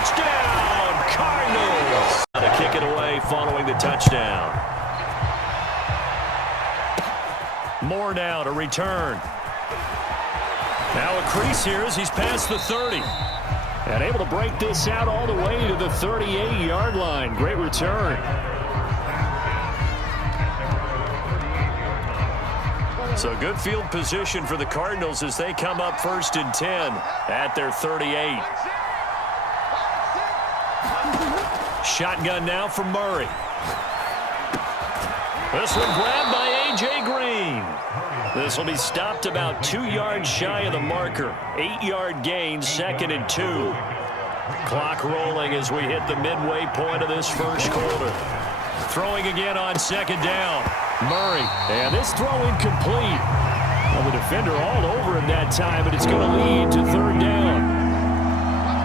Touchdown, Cardinals! To kick it away following the touchdown. More now to return. Now a crease here as he's past the 30. And able to break this out all the way to the 38-yard line. Great return. So good field position for the Cardinals as they come up 1st and 10 at their 38. Shotgun now from Murray. This one grabbed by A.J. Green. This will be stopped about 2 yards shy of the marker. 8-yard gain, 2nd and 2. Clock rolling as we hit the midway point of this first quarter. Throwing again on 2nd down. Murray, and this throw incomplete. Well, the defender all over him that time, but it's going to lead to 3rd down.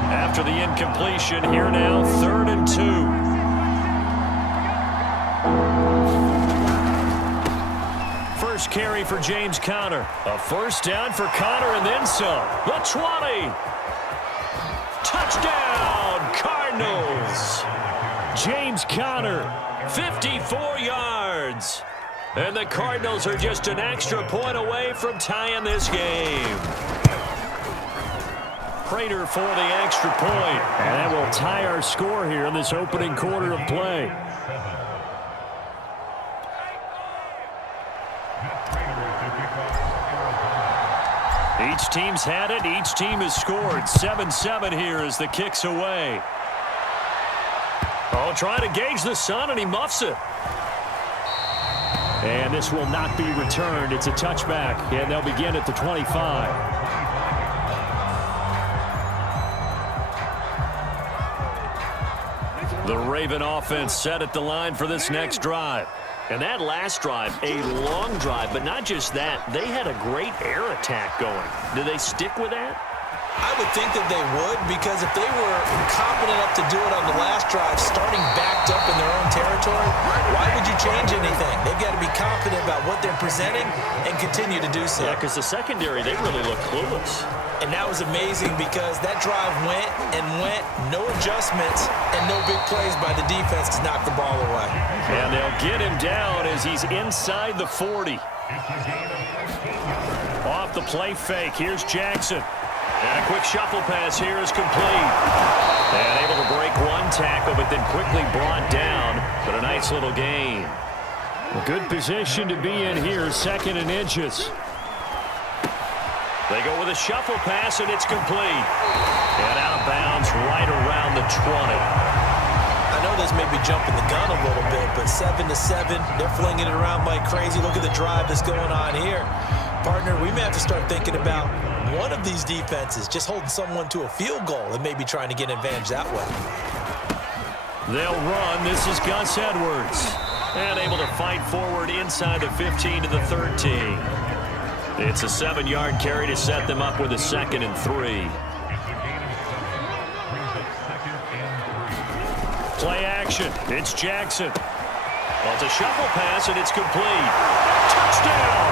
After the incompletion, here now, 3rd and 2. First carry for James Conner. A 1st down for Conner and then some. The 20. Touchdown, Cardinals. James Conner, 54 yards. And the Cardinals are just an extra point away from tying this game. Prater for the extra point. And that will tie our score here in this opening quarter of play. Each team's had it. Each team has scored. 7-7 here as the kick's away. Oh, trying to gauge the sun, and he muffs it. And this will not be returned. It's a touchback, and they'll begin at the 25. The Raven offense set at the line for this next drive. And that last drive, a long drive, but not just that. They had a great air attack going. Do they stick with that? I would think that they would, because if they were confident enough to do it on the last drive, starting backed up in their own territory, why would you change anything? They've got to be confident about what they're presenting and continue to do so. Yeah, because the secondary, they really look clueless. And that was amazing because that drive went and went, no adjustments, and no big plays by the defense to knock the ball away. And they'll get him down as he's inside the 40. Off the play fake, here's Jackson. And a quick shuffle pass here is complete. And able to break one tackle, but then quickly brought down. But a nice little gain. A good position to be in here, 2nd and inches. They go with a shuffle pass, and it's complete. And out of bounds right around the 20. I know this may be jumping the gun a little bit, but 7-7, they're flinging it around like crazy. Look at the drive that's going on here. Partner, we may have to start thinking about one of these defenses just holding someone to a field goal and maybe trying to get an advantage that way. They'll run. This is Gus Edwards. And able to fight forward inside the 15 to the 13. It's a 7-yard carry to set them up with a 2nd and 3. Play action. It's Jackson. Well, it's a shuffle pass, and it's complete. Touchdown!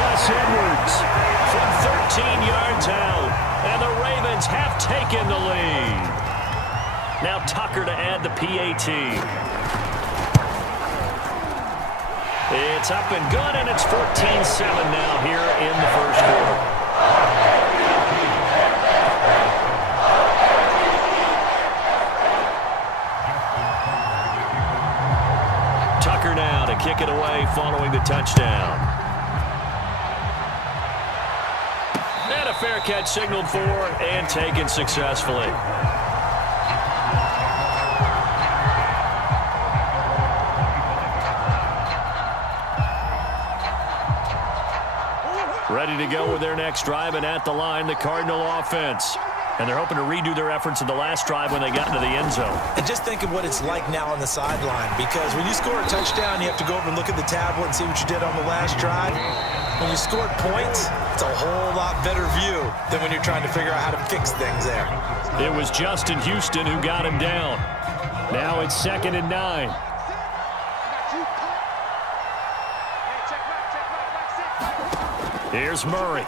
Gus Edwards from 13 yards out. And the Ravens have taken the lead. Now Tucker to add the PAT. It's up and good, and it's 14-7 now here in the first quarter. Tucker now to kick it away following the touchdown. And a fair catch signaled for and taken successfully. Ready to go with their next drive, and at the line, the Cardinal offense. And they're hoping to redo their efforts in the last drive when they got into the end zone. And just think of what it's like now on the sideline, because when you score a touchdown, you have to go over and look at the tablet and see what you did on the last drive. When you scored points, it's a whole lot better view than when you're trying to figure out how to fix things there. It was Justin Houston who got him down. Now it's 2nd and 9. Here's Murray.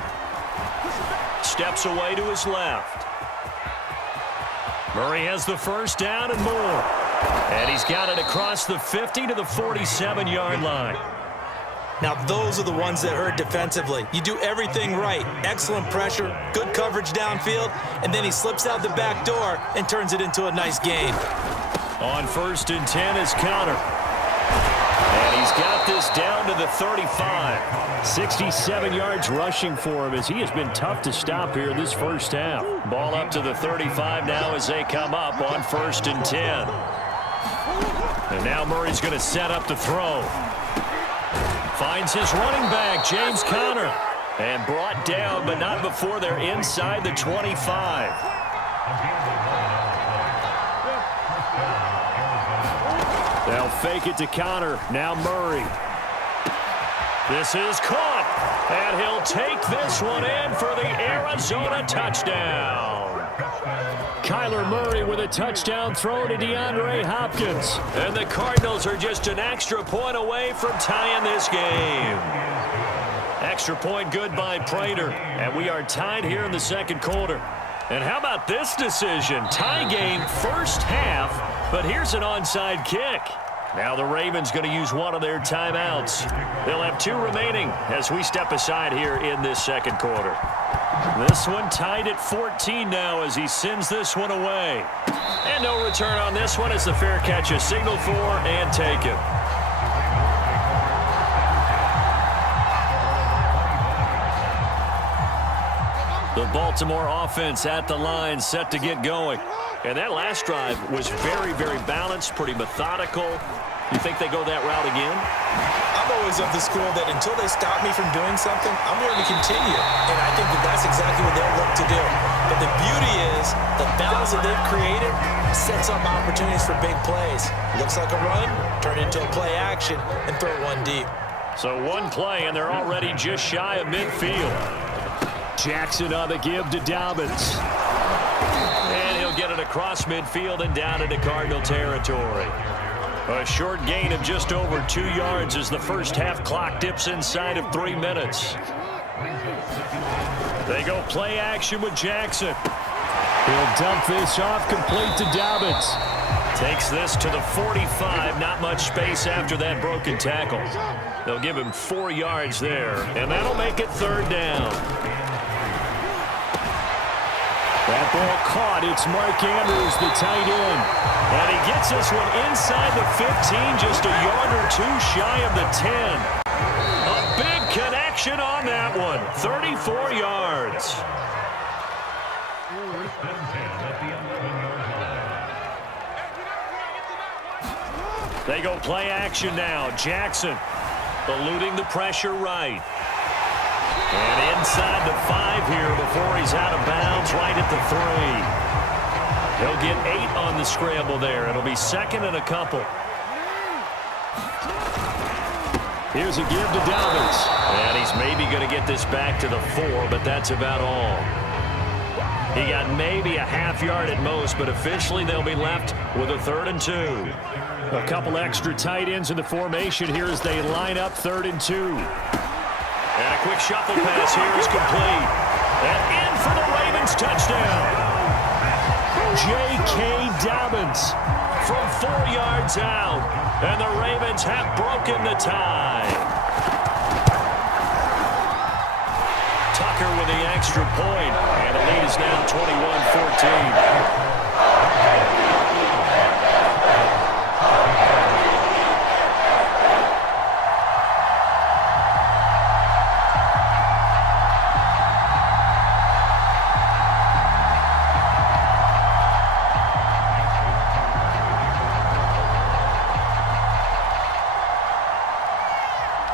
Steps away to his left. Murray has the first down and more. And he's got it across the 50 to the 47-yard line. Now, those are the ones that hurt defensively. You do everything right. Excellent pressure, good coverage downfield, and then he slips out the back door and turns it into a nice gain. On 1st and 10 is Connor. And he's got this down to the 35. 67 yards rushing for him as he has been tough to stop here this first half. Ball up to the 35 now as they come up on 1st and 10. And now Murray's going to set up the throw. Finds his running back, James Conner. And brought down, but not before they're inside the 25. They'll fake it to Conner. Now Murray. This is caught. And he'll take this one in for the Arizona touchdown. Kyler Murray with a touchdown throw to DeAndre Hopkins. And the Cardinals are just an extra point away from tying this game. Extra point good by Prater. And we are tied here in the second quarter. And how about this decision? Tie game first half, but here's an onside kick. Now the Ravens going to use one of their timeouts. They'll have 2 remaining as we step aside here in this second quarter. This one tied at 14 now as he sends this one away. And no return on this one as the fair catch is signaled for and taken. The Baltimore offense at the line set to get going. And that last drive was very, very balanced, pretty methodical. You think they go that route again? I'm always of the school that until they stop me from doing something, I'm going to continue. And I think that that's exactly what they'll look to do. But the beauty is the balance that they've created sets up opportunities for big plays. Looks like a run, turn it into a play action, and throw one deep. So one play, and they're already just shy of midfield. Jackson on the give to Dobbins. And he'll get it across midfield and down into Cardinal territory. A short gain of just over 2 yards as the first half clock dips inside of 3 minutes. They go play action with Jackson. He'll dump this off complete to Dobbins. Takes this to the 45. Not much space after that broken tackle. They'll give him 4 yards there, and that'll make it 3rd down. That ball caught. It's Mark Andrews, the tight end. And he gets this one inside the 15, just a yard or 2 shy of the 10. A big connection on that one. 34 yards. They go play action now. Jackson eluding the pressure right. And inside the 5 here before he's out of bounds right at the 3. He'll get 8 on the scramble there. It'll be 2nd and a couple. Here's a give to Dobbins. And he's maybe going to get this back to the 4, but that's about all. He got maybe a half yard at most, but officially they'll be left with a 3rd and 2. A couple extra tight ends in the formation here as they line up 3rd and 2. And a quick shuffle pass here is complete. And in for the Ravens touchdown. J.K. Dobbins from 4 yards out. And the Ravens have broken the tie. Tucker with the extra point. And the lead is now 21-14.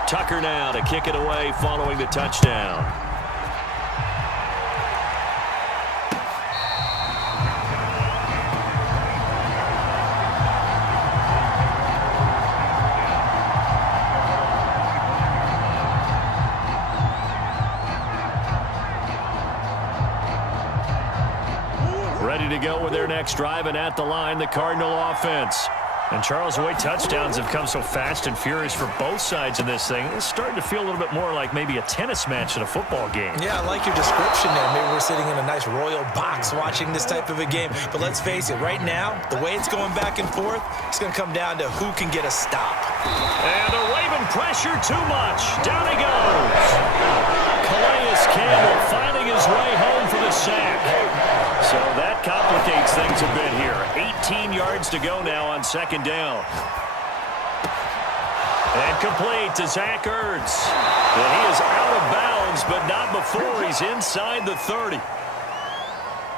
Tucker now to kick it away following the touchdown. Ready to go with their next drive, and at the line, the Cardinal offense. And, Charles, the way touchdowns have come so fast and furious for both sides in this thing, it's starting to feel a little bit more like maybe a tennis match in a football game. Yeah, I like your description there. Maybe we're sitting in a nice royal box watching this type of a game. But let's face it, right now, the way it's going back and forth, it's going to come down to who can get a stop. And the Raven pressure too much. Down he goes. Calais Campbell finding his way home for the sack. So that complicates things a bit here. 18 yards to go now on second down. And complete to Zach Ertz. And he is out of bounds, but not before he's inside the 30.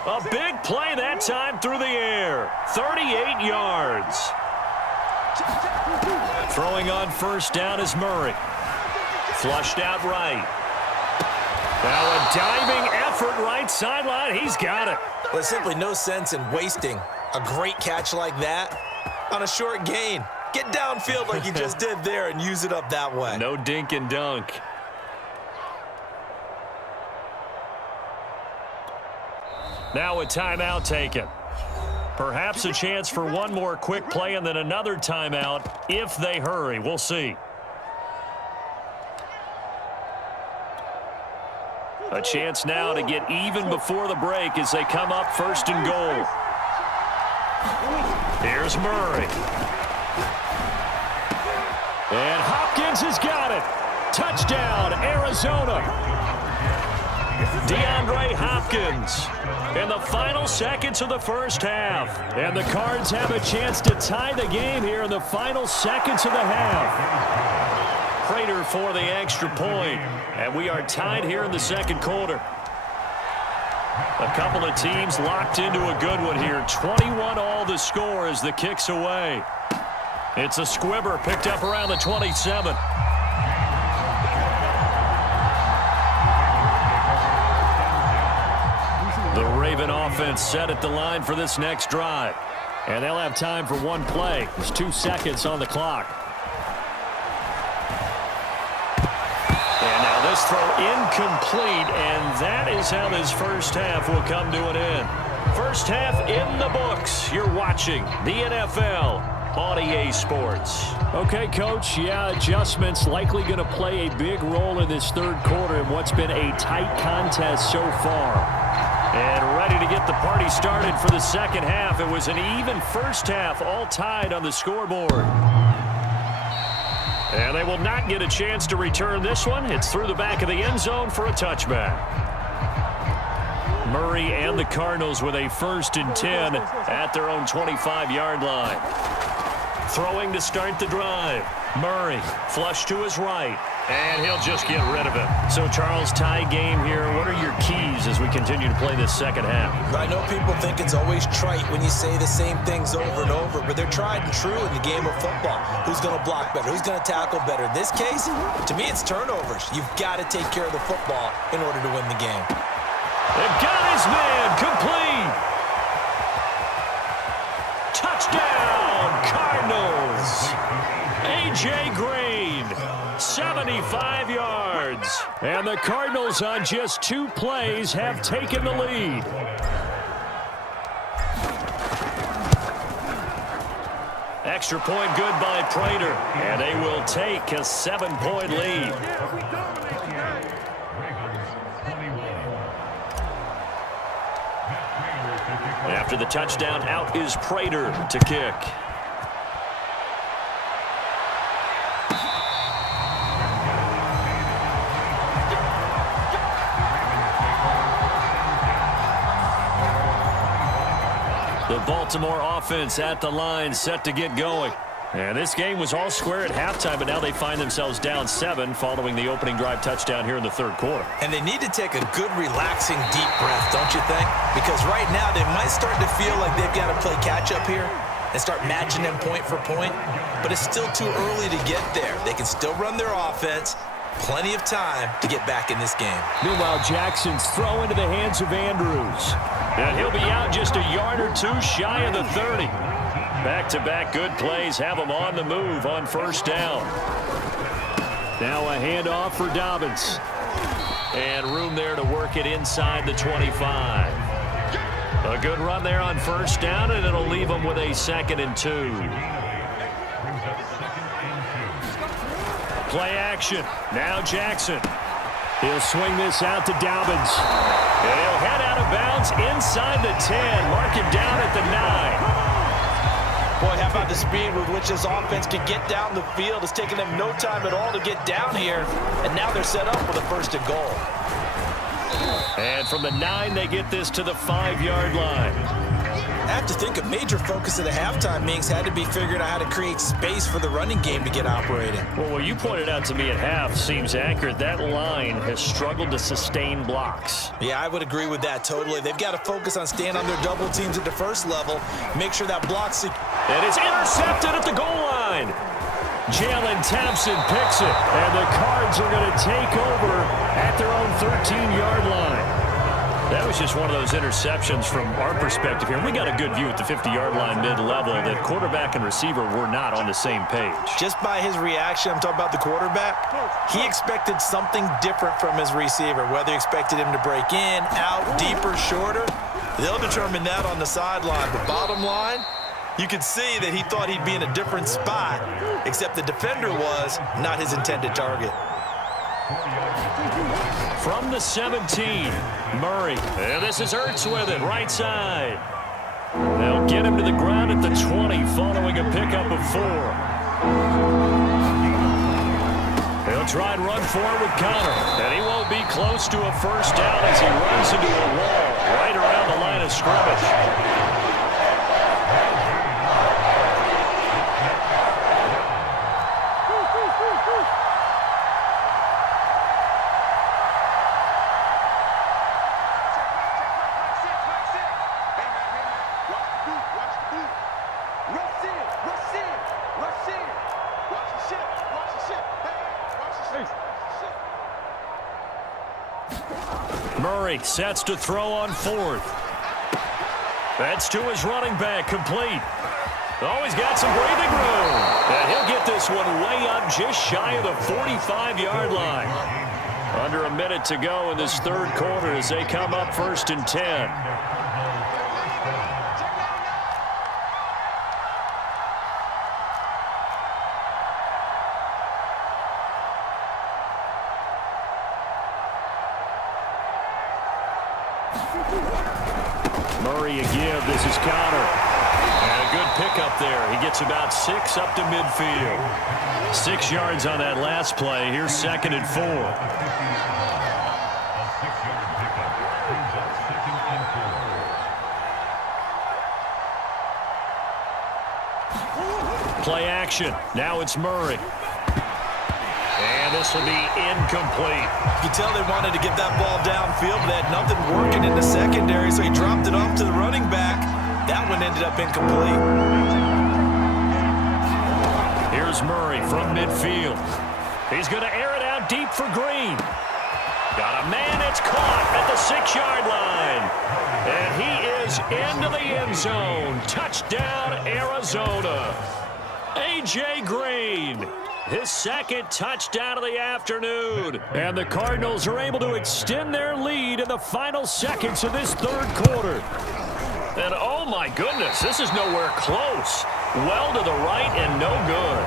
A big play that time through the air. 38 yards. Throwing on first down is Murray. Flushed out right. Now a diving effort right sideline. He's got it. There's simply no sense in wasting a great catch like that on a short gain. Get downfield like you just did there and use it up that way. No dink and dunk. Now a timeout taken. Perhaps a chance for one more quick play and then another timeout if they hurry. We'll see. A chance now to get even before the break as they come up first and goal. Here's Murray. And Hopkins has got it. Touchdown, Arizona. DeAndre Hopkins in the final seconds of the first half. And the Cards have a chance to tie the game here in the final seconds of the half. Prater for the extra point. And we are tied here in the second quarter. A couple of teams locked into a good one here. 21 all the score as the kick's away. It's a squibber picked up around the 27. The Raven offense set at the line for this next drive. And they'll have time for one play. There's 2 seconds on the clock. And now this throw incomplete, and that is how this first half will come to an end. First half in the books. You're watching the NFL on EA Sports. Okay, Coach, adjustments likely going to play a big role in this third quarter in what's been a tight contest so far. And ready to get the party started for the second half. It was an even first half, all tied on the scoreboard. And they will not get a chance to return this one. It's through the back of the end zone for a touchback. Murray and the Cardinals with a 1st and 10 at their own 25-yard line. Throwing to start the drive. Murray flush to his right. And he'll just get rid of it. So, Charles, tie game here. What are your keys as we continue to play this second half? I know people think it's always trite when you say the same things over and over, but they're tried and true in the game of football. Who's going to block better? Who's going to tackle better? In this case, to me, it's turnovers. You've got to take care of the football in order to win the game. They've got his man complete. Touchdown, Cardinals. A.J. Green, 75 yards. And the Cardinals on just 2 plays have taken the lead. Extra point good by Prater. And they will take a 7-point lead. After the touchdown, out is Prater to kick. The Baltimore offense at the line, set to get going. And this game was all square at halftime, but now they find themselves down 7 following the opening drive touchdown here in the third quarter. And they need to take a good, relaxing, deep breath, don't you think? Because right now they might start to feel like they've got to play catch-up here and start matching them point for point. But it's still too early to get there. They can still run their offense. Plenty of time to get back in this game. Meanwhile, Jackson's throw into the hands of Andrews. And he'll be out just a yard or 2 shy of the 30. Back-to-back good plays have him on the move on first down. Now a handoff for Dobbins. And room there to work it inside the 25. A good run there on first down, and it'll leave them with a 2nd and 2. Play action. Now Jackson. He'll swing this out to Dobbins. And he'll head out of bounds inside the 10. Mark him down at the 9. Boy, how about the speed with which this offense can get down the field? It's taken them no time at all to get down here. And now they're set up for the 1st and goal. And from the 9, they get this to the 5-yard line. I have to think a major focus of the halftime meetings had to be figuring out how to create space for the running game to get operating. Well, what you pointed out to me at half seems accurate. That line has struggled to sustain blocks. Yeah, I would agree with that totally. They've got to focus on staying on their double teams at the first level, make sure that block's... And it's intercepted at the goal line. Jalen Thompson picks it, and the Cards are going to take over at their own 13-yard line. That was just one of those interceptions from our perspective here. We got a good view at the 50-yard line mid-level that quarterback and receiver were not on the same page. Just by his reaction, I'm talking about the quarterback, he expected something different from his receiver, whether he expected him to break in, out, deeper, shorter. They'll determine that on the sideline. But bottom line, you could see that he thought he'd be in a different spot, except the defender was not his intended target. From the 17, Murray. And this is Ertz with it, right side. They'll get him to the ground at the 20 following a pickup of 4. He'll try and run forward with Connor. And he won't be close to a first down as he runs into a wall right around the line of scrimmage. Murray sets to throw on 4th. That's to his running back, complete. Oh, he's got some breathing room. And he'll get this one way up just shy of the 45-yard line. Under a minute to go in this 3rd quarter as they come up 1st and 10. Murray a give. This is Connor. And a good pickup there. He gets about 6 up to midfield. 6 yards on that last play. Here's 2nd and 4. Play action. Now it's Murray. And this will be incomplete. You can tell they wanted to get that ball downfield, but they had nothing working in the secondary, so he dropped it off to the running back. That one ended up incomplete. Here's Murray from midfield. He's going to air it out deep for Green. Got a man, it's caught at the 6-yard line. And he is into the end zone. Touchdown, Arizona. A.J. Green. His 2nd touchdown of the afternoon. And the Cardinals are able to extend their lead in the final seconds of this 3rd quarter. And oh my goodness, this is nowhere close. Well to the right and no good.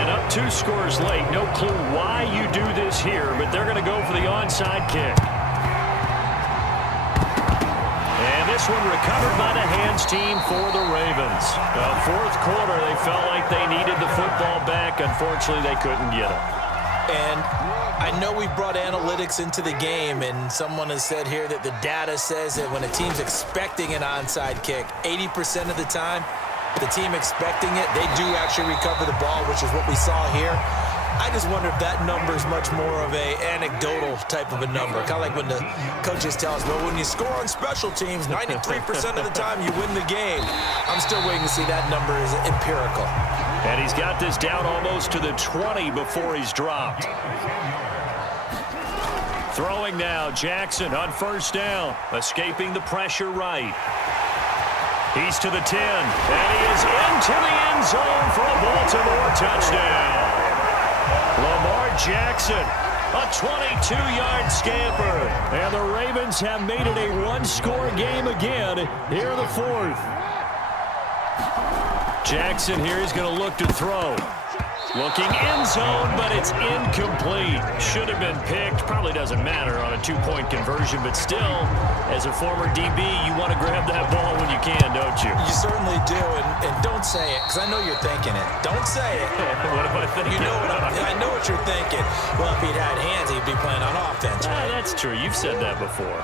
And up 2 scores late. No clue why you do this here, but they're going to go for the onside kick. And this one recovered by the hands team for the Ravens. 4th quarter, they felt like they needed the football back. Unfortunately, they couldn't get it. And I know we brought analytics into the game, and someone has said here that the data says that when a team's expecting an onside kick, 80% of the time, the team expecting it, they do actually recover the ball, which is what we saw here. I just wonder if that number is much more of a anecdotal type of a number. Kind of like when the coaches tell us, well, when you score on special teams, 93% of the time you win the game. I'm still waiting to see that number is empirical. And he's got this down almost to the 20 before he's dropped. Throwing now, Jackson on 1st down, escaping the pressure right. He's to the 10, and he is into the end zone for a Baltimore touchdown. Lamar Jackson, a 22-yard scamper. And the Ravens have made it a one-score game again here in the 4th. Jackson here is going to look to throw. Looking end zone, but it's incomplete. Should have been picked. Probably doesn't matter on a two-point conversion, but still, as a former DB, you want to grab that ball when you can, don't you? You certainly do, and don't say it, because I know you're thinking it. Don't say it. What am I thinking? You know I know what you're thinking. Well, if he'd had hands, he'd be playing on offense. Right? That's true. You've said that before.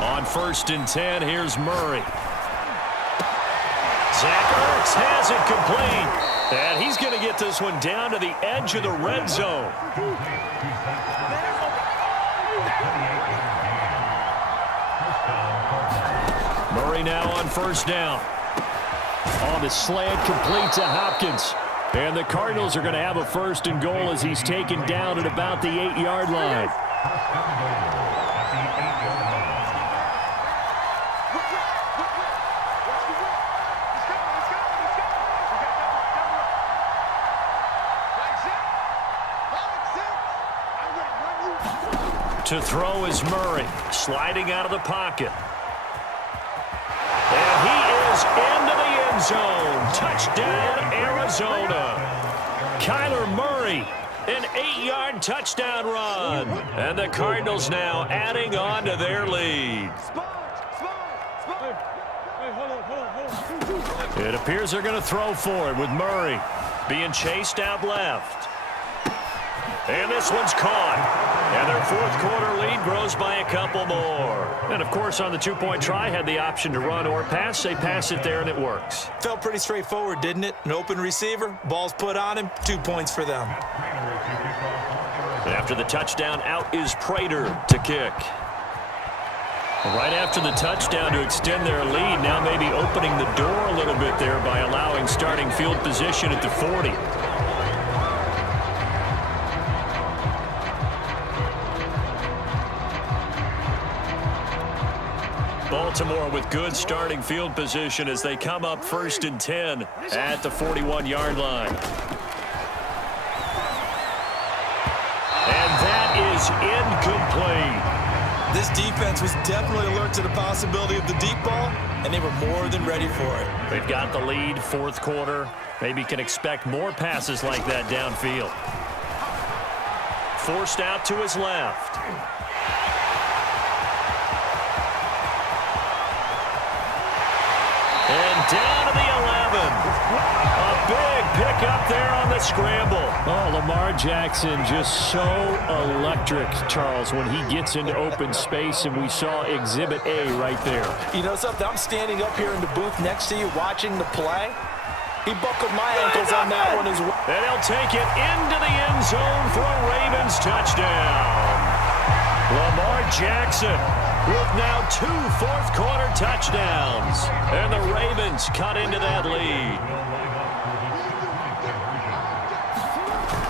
On 1st and 10, here's Murray. Zach Ertz has it complete. And he's going to get this one down to the edge of the red zone. Murray now on 1st down. On the slant, complete to Hopkins. And the Cardinals are going to have a 1st and goal as he's taken down at about the 8-yard line. To throw is Murray, sliding out of the pocket. And he is into the end zone. Touchdown, Arizona. Kyler Murray, an 8-yard touchdown run. And the Cardinals now adding on to their lead. It appears they're going to throw for it with Murray being chased out left. And this one's caught. And their 4th quarter lead grows by a couple more. And, of course, on the two-point try, had the option to run or pass. They pass it there, and it works. Felt pretty straightforward, didn't it? An open receiver, ball's put on him, 2 points for them. After the touchdown, out is Prater to kick. Right after the touchdown to extend their lead, now maybe opening the door a little bit there by allowing starting field position at the 40. Baltimore with good starting field position as they come up 1st and 10 at the 41-yard line. And that is incomplete. This defense was definitely alert to the possibility of the deep ball, and they were more than ready for it. They've got the lead, 4th quarter. Maybe can expect more passes like that downfield. Forced out to his left. And down to the 11. A big pickup there on the scramble. Oh, Lamar Jackson just so electric, Charles, when he gets into open space, and we saw Exhibit A right there. You know something? I'm standing up here in the booth next to you watching the play. He buckled my ankles on that one as well. And he'll take it into the end zone for a Ravens touchdown. Lamar Jackson with now 2 fourth-quarter touchdowns. And the Ravens cut into that lead.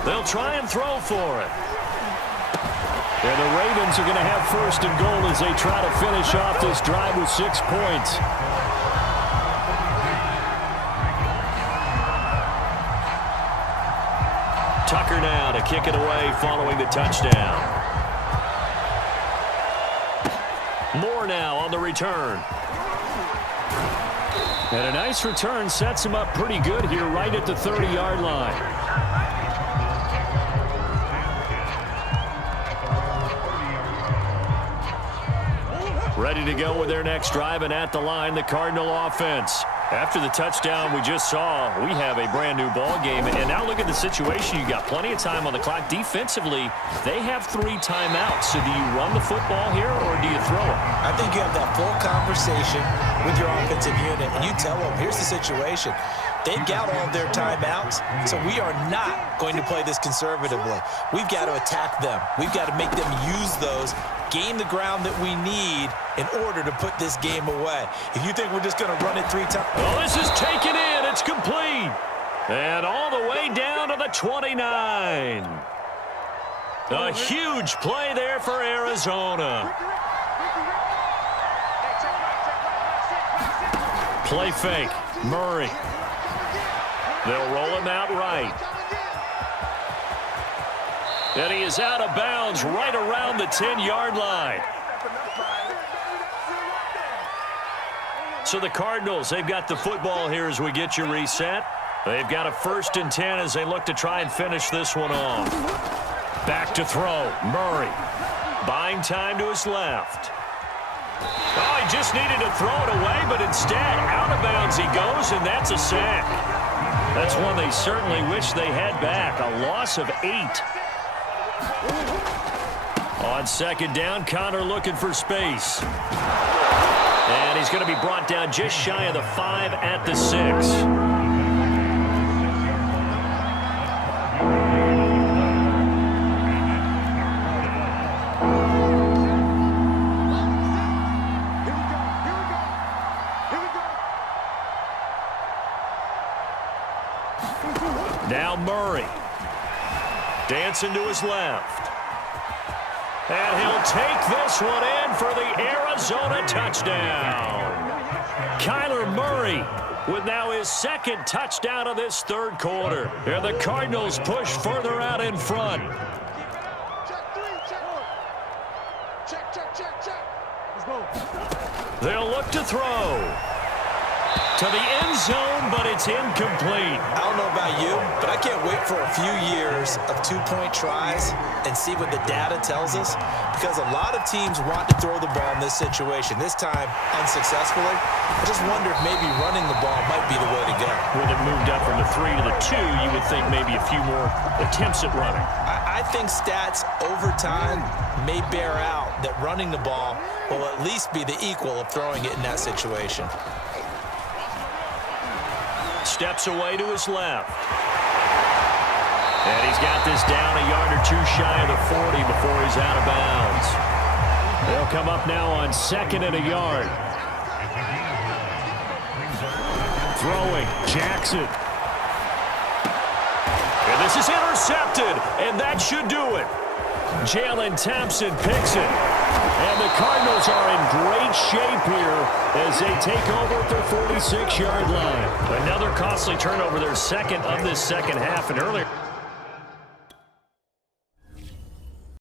They'll try and throw for it. And the Ravens are going to have 1st and goal as they try to finish off this drive with 6 points. Tucker now to kick it away following the touchdown. Moore now on the return. And a nice return sets him up pretty good here right at the 30-yard line. Ready to go with their next drive, and at the line, the Cardinal offense. After the touchdown we just saw, we have a brand-new ball game. And now look at the situation. You got plenty of time on the clock. Defensively, they have 3 timeouts. So do you run the football here, or do you throw it? I think you have that full conversation with your offensive unit, and you tell them, here's the situation. They've got all of their timeouts, so we are not going to play this conservatively. We've got to attack them. We've got to make them use those, gain the ground that we need in order to put this game away. If you think we're just going to run it 3 times. Well, this is taken in. It's complete. And all the way down to the 29. A huge play there for Arizona. Play fake. Murray. They'll roll him out right. And he is out of bounds right around the 10-yard line. So the Cardinals, they've got the football here as we get you reset. They've got a 1st and 10 as they look to try and finish this one off. Back to throw. Murray. Buying time to his left. Oh, he just needed to throw it away, but instead, out of bounds he goes, and that's a sack. That's one they certainly wish they had back. A loss of 8. On 2nd down, Connor looking for space. And he's going to be brought down just shy of the 5 at the 6. Now Murray. Dancing to his left. And he'll take this one in for the Arizona touchdown. Kyler Murray with now his 2nd touchdown of this 3rd quarter. And the Cardinals push further out in front. They'll look to throw. To the end zone, but it's incomplete. I don't know about you, but I can't wait for a few years of 2-point tries and see what the data tells us, because a lot of teams want to throw the ball in this situation, this time unsuccessfully. I just wonder if maybe running the ball might be the way to go. With it moved up from the 3 to the 2, you would think maybe a few more attempts at running. I think stats over time may bear out that running the ball will at least be the equal of throwing it in that situation. Steps away to his left. And he's got this down a yard or 2 shy of the 40 before he's out of bounds. They'll come up now on 2nd and a yard. Throwing, Jackson. And this is intercepted, and that should do it. Jalen Thompson picks it. And the Cardinals are in great shape here as they take over at their 46-yard line. Another costly turnover, their 2nd of this 2nd half, and earlier.